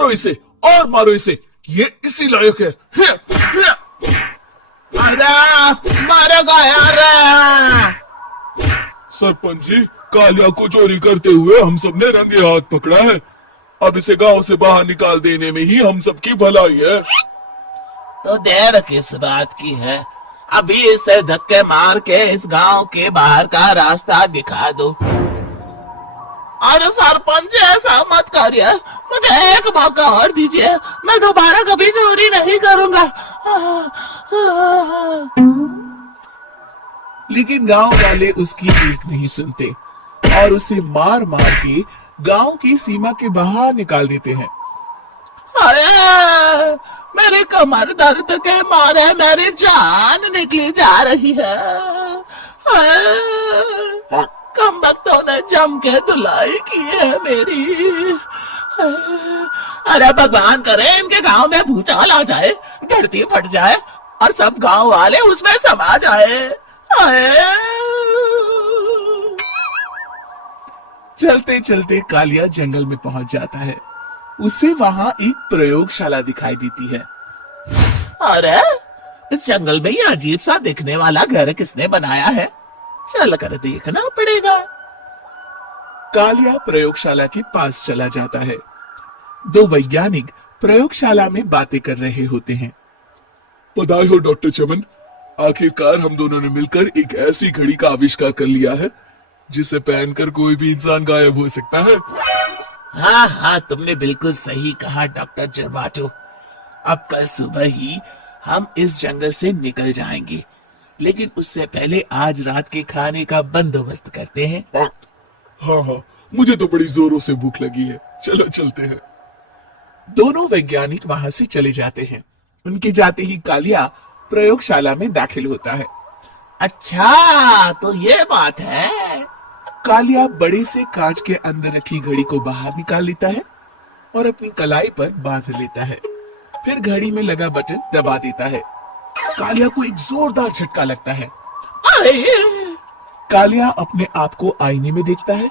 मारो इसे और मारो इसे, ये इसी लायक है। अरे मारेगा यार। सरपंच जी, कालिया को चोरी करते हुए हम सबने रंगे हाथ पकड़ा है। अब इसे गांव से बाहर निकाल देने में ही हम सबकी भलाई है। तो देर किस बात की है, अभी इसे धक्के मार के इस गांव के बाहर का रास्ता दिखा दो। अरे सरपंच ऐसा मत करिए, मुझे एक मौका और दीजिए, मैं दोबारा कभी चोरी नहीं करूंगा। लेकिन गांव वाले उसकी एक नहीं सुनते और उसे मार मार के गांव की सीमा के बाहर निकाल देते हैं। अरे मेरे कमर दर्द के मारे मेरी जान निकली जा रही है। कम वक्तों ने जम के धुलाई की है मेरी। अरे भगवान करे इनके गांव में भूचाल आ जाए, धरती फट जाए और सब गांव वाले उसमें समा जाए। चलते चलते कालिया जंगल में पहुंच जाता है। उसे वहां एक प्रयोगशाला दिखाई देती है। अरे इस जंगल में ये अजीब सा दिखने वाला घर किसने बनाया है, चल कर देखना पड़ेगा। कालिया प्रयोगशाला के पास चला जाता है। दो वैज्ञानिक प्रयोगशाला में बातें कर रहे होते हैं। बधाई हो डॉक्टर चमन, आखिरकार हम दोनों ने मिलकर एक ऐसी घड़ी का आविष्कार कर लिया है जिसे पहनकर कोई भी इंसान गायब हो सकता है। हाँ हाँ, तुमने बिल्कुल सही कहा डॉक्टर जर्माटो। अब कल सुबह ही हम इस जंगल से निकल जाएंगे, लेकिन उससे पहले आज रात के खाने का बंदोबस्त करते हैं। हाँ हाँ, मुझे तो बड़ी जोरों से भूख लगी है, चलो चलते हैं। दोनों वैज्ञानिक वहां से चले जाते हैं। उनके जाते ही कालिया प्रयोगशाला में दाखिल होता है। अच्छा तो ये बात है। कालिया बड़े से कांच के अंदर रखी घड़ी को बाहर निकाल लेता है और अपनी कलाई पर बांध लेता है। फिर घड़ी में लगा बटन दबा देता है। कालिया को एक जोरदार झटका लगता है। कालिया अपने आप को आईने में देखता है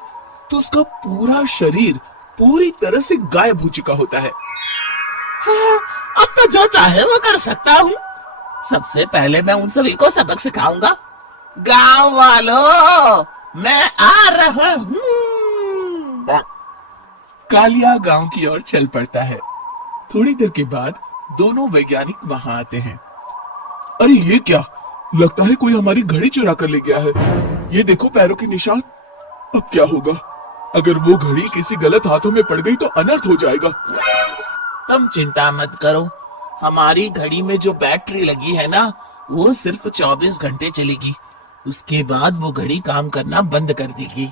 तो उसका पूरा शरीर पूरी तरह से गायब हो चुका होता है। हाँ, अब तो जो चाहे वो कर सकता हूँ। सबसे पहले मैं उन सभी को सबक सिखाऊंगा। गांव वालों, मैं आ रहा हूँ। कालिया गांव की ओर चल पड़ता है। थोड़ी देर के बाद दोनों वैज्ञानिक वहां आते हैं। अरे ये क्या, लगता है कोई हमारी घड़ी चुरा कर ले गया है। ये देखो पैरों के निशान। अब क्या होगा, अगर वो घड़ी किसी गलत हाथों में पड़ गई तो अनर्थ हो जाएगा। तुम चिंता मत करो, हमारी घड़ी में जो बैटरी लगी है ना, वो सिर्फ 24 घंटे चलेगी। उसके बाद वो घड़ी काम करना बंद कर देगी।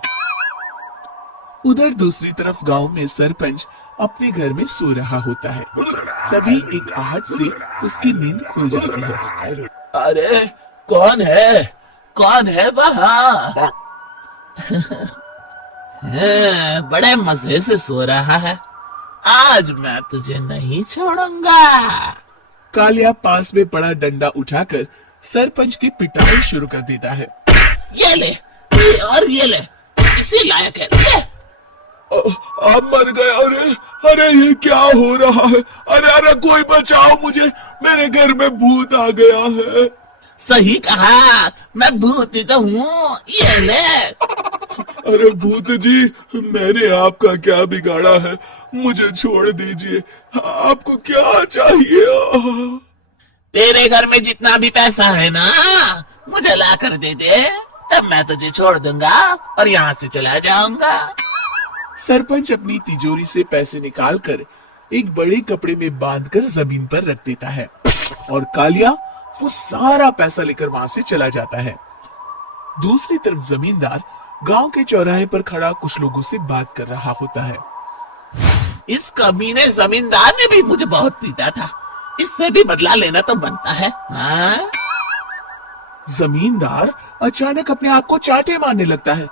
उधर दूसरी तरफ गांव में सरपंच अपने घर में सो रहा होता है। तभी एक आहट से उसकी नींद खुल जाती है। अरे कौन है, कौन है वहाँ? बड़े मजे से सो रहा है, आज मैं तुझे नहीं छोड़ूंगा। कालिया पास में पड़ा डंडा उठाकर सरपंच की पिटाई शुरू कर देता है। ये ले, और ये ले, इसी लायक है, ले। आप मर गए। अरे अरे ये क्या हो रहा है? अरे अरे कोई बचाओ मुझे, मेरे घर में भूत आ गया है। सही कहा, मैं भूत ही तो हूँ, ये ले। अरे भूत जी, मैंने आपका क्या बिगाड़ा है, मुझे छोड़ दीजिए। आपको क्या चाहिए? तेरे घर में जितना भी पैसा है ना, मुझे ला कर दे दे, तब मैं तुझे छोड़ दूंगा और यहाँ से चला जाऊंगा। सरपंच अपनी तिजोरी से पैसे निकालकर एक बड़े कपड़े में बांधकर जमीन पर रख देता है और कालिया वो सारा पैसा लेकर वहां से चला जाता है। दूसरी तरफ जमींदार गांव के चौराहे पर खड़ा कुछ लोगों से बात कर रहा होता है। इस कमीने जमींदार ने भी मुझे बहुत पीटा था, इससे भी बदला लेना तो बनता है। हाँ? जमींदार अचानक अपने आप को चांटे मारने लगता है।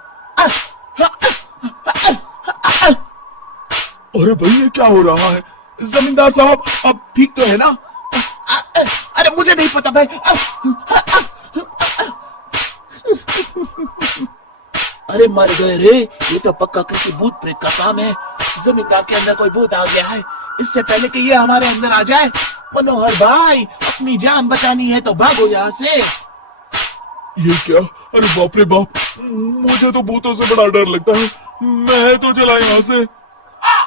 अरे भाई ये क्या हो रहा है? जमींदार साहब अब ठीक तो है ना? अरे मुझे नहीं पता भाई। अरे मर गए रे, ये तो पक्का किसी भूत प्रेत का काम है। जमींदार के अंदर कोई भूत आ गया है, इससे पहले कि ये हमारे अंदर आ जाए। मनोहर भाई, अपनी जान बचानी है तो भागो यहाँ से। ये क्या? अरे बाप रे बाप, मुझे तो भूतों से बड़ा डर लगता है, मैं तो चला यहाँ से।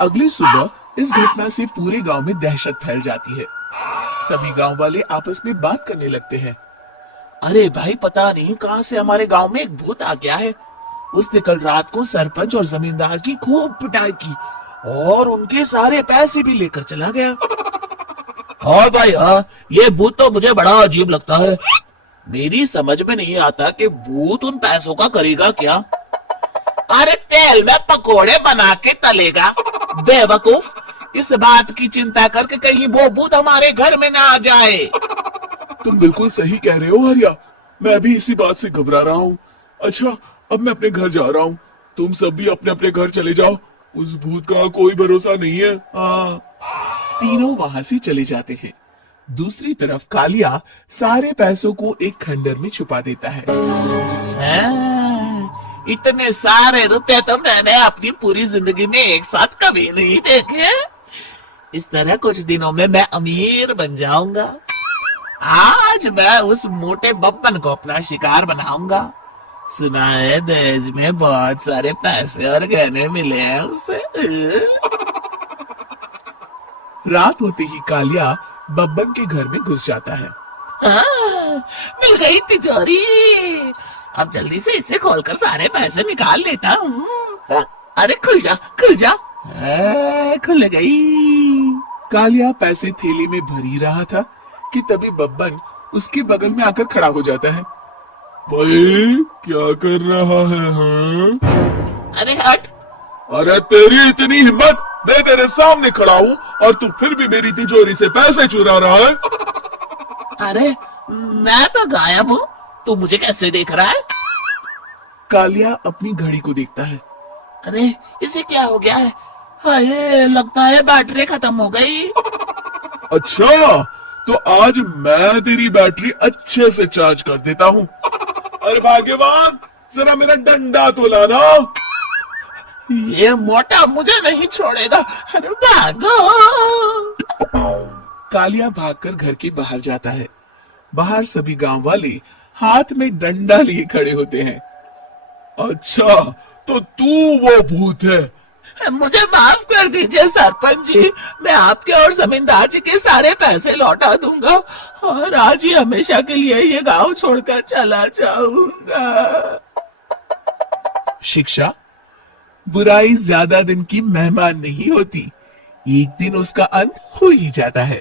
अगली सुबह इस घटना से पूरे गांव में दहशत फैल जाती है। सभी गांव वाले आपस में बात करने लगते हैं। अरे भाई, पता नहीं कहां से हमारे गांव में एक भूत आ गया है। उसने कल रात को सरपंच और जमींदार की खूब पिटाई की और उनके सारे पैसे भी लेकर चला गया। हाँ भाई हाँ, ये भूत तो मुझे बड़ा अजीब लगता है। मेरी समझ में नहीं आता कि भूत उन पैसों का करेगा क्या। अरे तेल में पकोड़े बना के तलेगा बेवकूफ। इस बात की चिंता करके कहीं वो भूत हमारे घर में ना आ जाए। तुम बिल्कुल सही कह रहे हो आर्या, मैं भी इसी बात से घबरा रहा हूँ। अच्छा, अब मैं अपने घर जा रहा हूँ, तुम सब भी अपने अपने घर चले जाओ, उस भूत का कोई भरोसा नहीं है। हाँ। तीनों वहां से चले जाते हैं। दूसरी तरफ कालिया सारे पैसों को एक खंडर में छुपा देता है। इतने सारे रुपए तो मैंने अपनी पूरी जिंदगी में एक साथ कभी नहीं देखे। इस तरह कुछ दिनों में मैं अमीर बन जाऊंगा। आज मैं उस मोटे बब्बन को अपना शिकार बनाऊंगा। सुना है दहेज में बहुत सारे पैसे और गहने मिले हैं उसे। रात होते ही कालिया बब्बन के घर में घुस जाता है। मिल गई तिजोरी। अब जल्दी से इसे खोलकर सारे पैसे निकाल लेता हूँ। अरे खुल जा खुल जा। खुल गई। कालिया पैसे थैली में भरी रहा था कि तभी बब्बन उसके बगल में आकर खड़ा हो जाता है। भाई क्या कर रहा है? हाँ? अरे हट। अरे तेरी इतनी हिम्मत, मैं तेरे सामने खड़ा हूँ और तू फिर भी मेरी तिजोरी से पैसे चुरा रहा है। अरे मैं तो गायब हूँ, तू मुझे कैसे देख रहा है? कालिया अपनी घड़ी को देखता है। अरे इसे क्या हो गया है? हाय, लगता है बैटरी खत्म हो गई। अच्छा, तो आज मैं तेरी बैटरी अच्छे से चार्ज कर देता हूँ। अरे भाग्यवान, जरा मेरा डंडा तो लाना। ये मोटा मुझे नहीं छोड़ेगा। अरे भागो। कालिया भागकर घर के बाहर जाता है। बाहर सभी गांव वाले हाथ में डंडा लिए खड़े होते हैं। अच्छा, तो तू वो भूत है? मुझे माफ कर दीजिए सरपंच जी, मैं आपके और जमींदार जी के सारे पैसे लौटा दूंगा और आज ही हमेशा के लिए ये गांव छोड़कर चला जाऊंगा। शिक्षा: बुराई ज्यादा दिन की मेहमान नहीं होती, एक दिन उसका अंत हो ही जाता है।